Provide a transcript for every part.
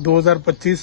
2025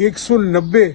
190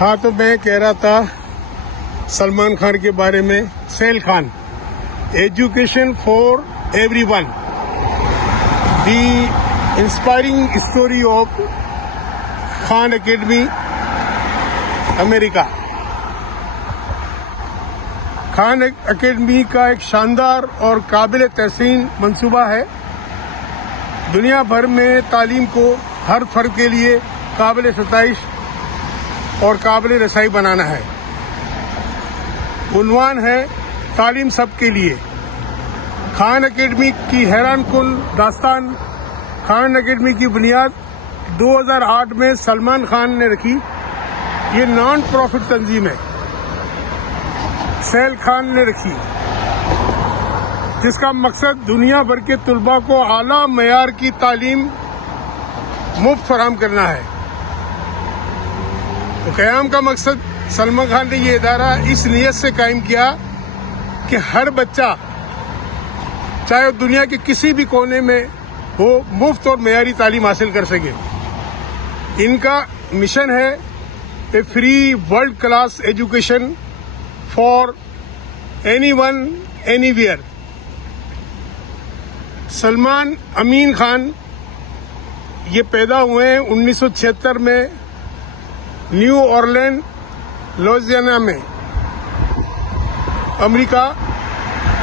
ہاں تو میں کہہ رہا تھا سلمان خان کے بارے میں. Sal Khan, education for everyone, the inspiring story of Khan Academy امریکہ. خان اکیڈمی کا ایک شاندار اور قابل تحسین منصوبہ ہے دنیا بھر میں تعلیم کو ہر فرد کے لیے قابل ستائش اور قابل رسائی بنانا ہے. عنوان ہے تعلیم سب کے لیے. خان اکیڈمی کی حیران کن داستان. خان اکیڈمی کی بنیاد 2008 میں سلمان خان نے رکھی. یہ نان پروفٹ تنظیم ہے, سیل خان نے رکھی, جس کا مقصد دنیا بھر کے طلباء کو اعلیٰ معیار کی تعلیم مفت فراہم کرنا ہے. تو قیام کا مقصد سلمان خان نے یہ ادارہ اس نیت سے قائم کیا کہ ہر بچہ چاہے وہ دنیا کے کسی بھی کونے میں ہو مفت اور معیاری تعلیم حاصل کر سکے. ان کا مشن ہے a free world class education for anyone anywhere. Salman Amin Khan یہ پیدا ہوئے ہیں 1976 میں نیو اورلین لوئزیانا میں. امریکہ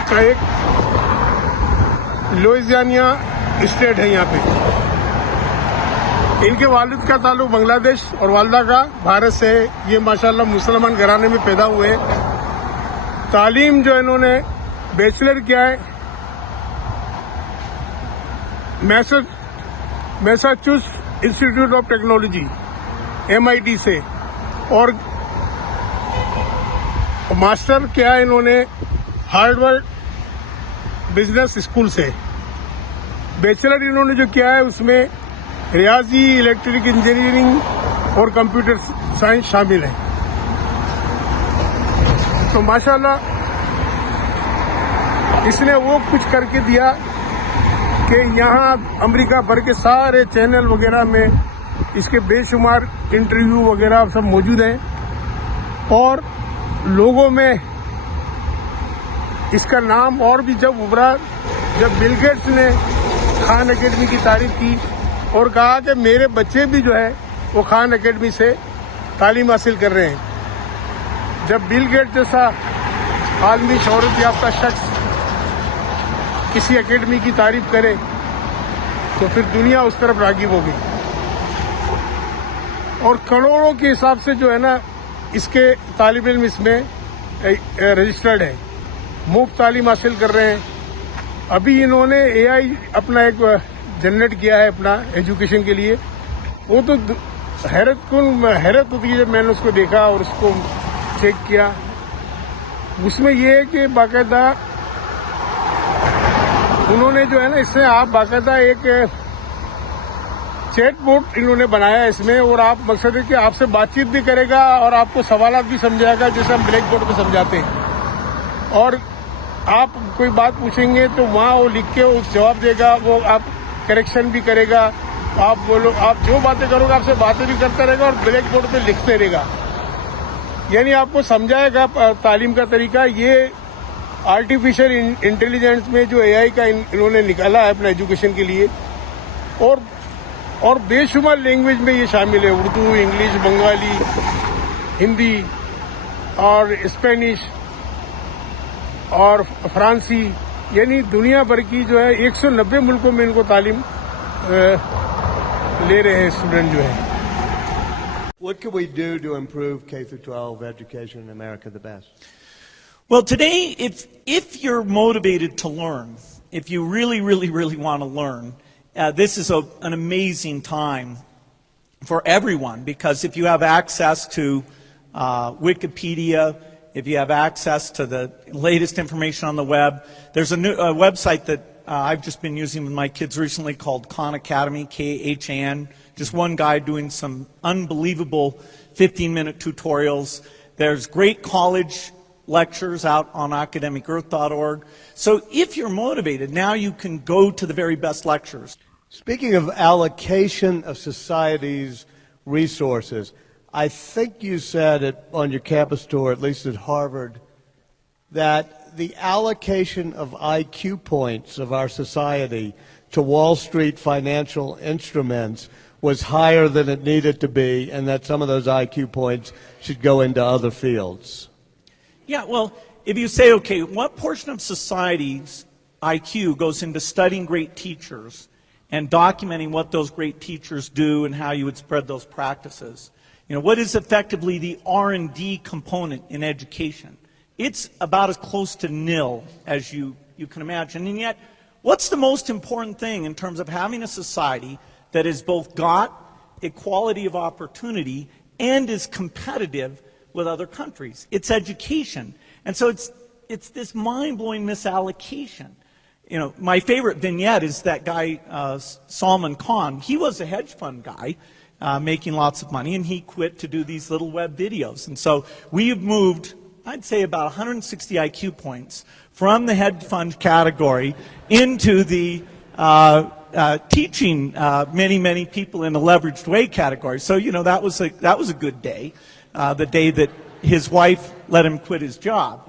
کا ایک لوئزیانا اسٹیٹ ہے یہاں پہ. ان کے والد کا تعلق بنگلہ دیش اور والدہ کا بھارت سے ہے. یہ ماشاءاللہ مسلمان گھرانے میں پیدا ہوئے. تعلیم جو انہوں نے بیچلر کیا ہے Massachusetts institute of technology MIT سے, اور ماسٹر کیا ہے انہوں نے ہارورڈ بزنس اسکول سے. بیچلر انہوں نے جو کیا ہے اس میں ریاضی, الیکٹرک انجینئرنگ اور کمپیوٹر سائنس شامل ہے. تو ماشاءاللہ اس نے وہ کچھ کر کے دیا کہ یہاں امریکہ بھر کے سارے چینل وغیرہ میں اس کے بے شمار انٹرویو وغیرہ سب موجود ہیں, اور لوگوں میں اس کا نام اور بھی جب ابھرا جب بل گیٹس نے خان اکیڈمی کی تعریف کی اور کہا کہ میرے بچے بھی جو ہے وہ خان اکیڈمی سے تعلیم حاصل کر رہے ہیں. جب بل گیٹ جیسا عالمی شہرت یافتہ شخص کسی اکیڈمی کی تعریف کرے تو پھر دنیا اس طرف راغب ہوگی, اور کروڑوں کے حساب سے جو ہے نا اس کے طالب علم اس میں رجسٹرڈ ہیں, مفت تعلیم حاصل کر رہے ہیں. ابھی انہوں نے AI اپنا ایک جنریٹ کیا ہے اپنا ایجوکیشن کے لیے. وہ تو حیرت ہوتی ہے جب میں نے اس کو دیکھا اور اس کو چیک کیا. اس میں یہ ہے کہ باقاعدہ انہوں نے جو ہے نا اس سے آپ باقاعدہ ایک چیٹ بوٹ انہوں نے بنایا اس میں, اور آپ مقصد ہے کہ آپ سے بات چیت بھی کرے گا اور آپ کو سوالات بھی سمجھائے گا جیسے ہم بلیک بورڈ پہ سمجھاتے ہیں. اور آپ کوئی بات پوچھیں گے تو وہاں وہ لکھ کے وہ جواب دے گا, وہ آپ کریکشن بھی کرے گا. آپ جو باتیں کرو گے آپ سے باتیں بھی کرتا رہے گا اور بلیک بورڈ پہ لکھتے رہے گا. یعنی آپ کو سمجھائے گا تعلیم کا طریقہ. یہ آرٹیفیشل انٹیلیجنس میں جو AI کا انہوں نے نکالا ہے اپنا ایجوکیشن کے لیے, اور بے شمار لینگویج میں یہ شامل ہے. اردو, انگلش, بنگالی, ہندی اور اسپینش اور فرانسی, یعنی دنیا بھر کی جو ہے 190 ملکوں میں ان کو تعلیم لے رہے ہیں اسٹوڈنٹ جو ہے. What can we do to improve K-12 education in America the best? Well, today, if you're motivated to learn, if you really, really, really want to learn, this is an amazing time for everyone, because if you have access to Wikipedia, if you have access to the latest information on the web, there's a new website that I've just been using with my kids recently called Khan Academy, KHAN. Just one guy doing some unbelievable 15-minute tutorials. There's great college lectures out on academicearth.org. So if you're motivated, now you can go to the very best lectures. Speaking of allocation of society's resources, I think you said on your campus tour, at least at Harvard, that the allocation of IQ points of our society to Wall Street financial instruments was higher than it needed to be, and that some of those IQ points should go into other fields. Yeah, well, if you say, okay, what portion of society's IQ goes into studying great teachers and documenting what those great teachers do and how you would spread those practices? You know, what is effectively the R&D component in education? It's about as close to nil as you can imagine. And yet, what's the most important thing in terms of having a society that has both got equality of opportunity and is competitive with other countries? It's education. And so it's this mind-blowing misallocation. You know, my favorite vignette is that guy, Salman Khan. He was a hedge fund guy making lots of money, and he quit to do these little web videos. And so we have moved, I'd say, about 160 IQ points from the hedge fund category into the teaching many people in a leveraged way category. So, you know, that was a good day, the day that his wife let him quit his job.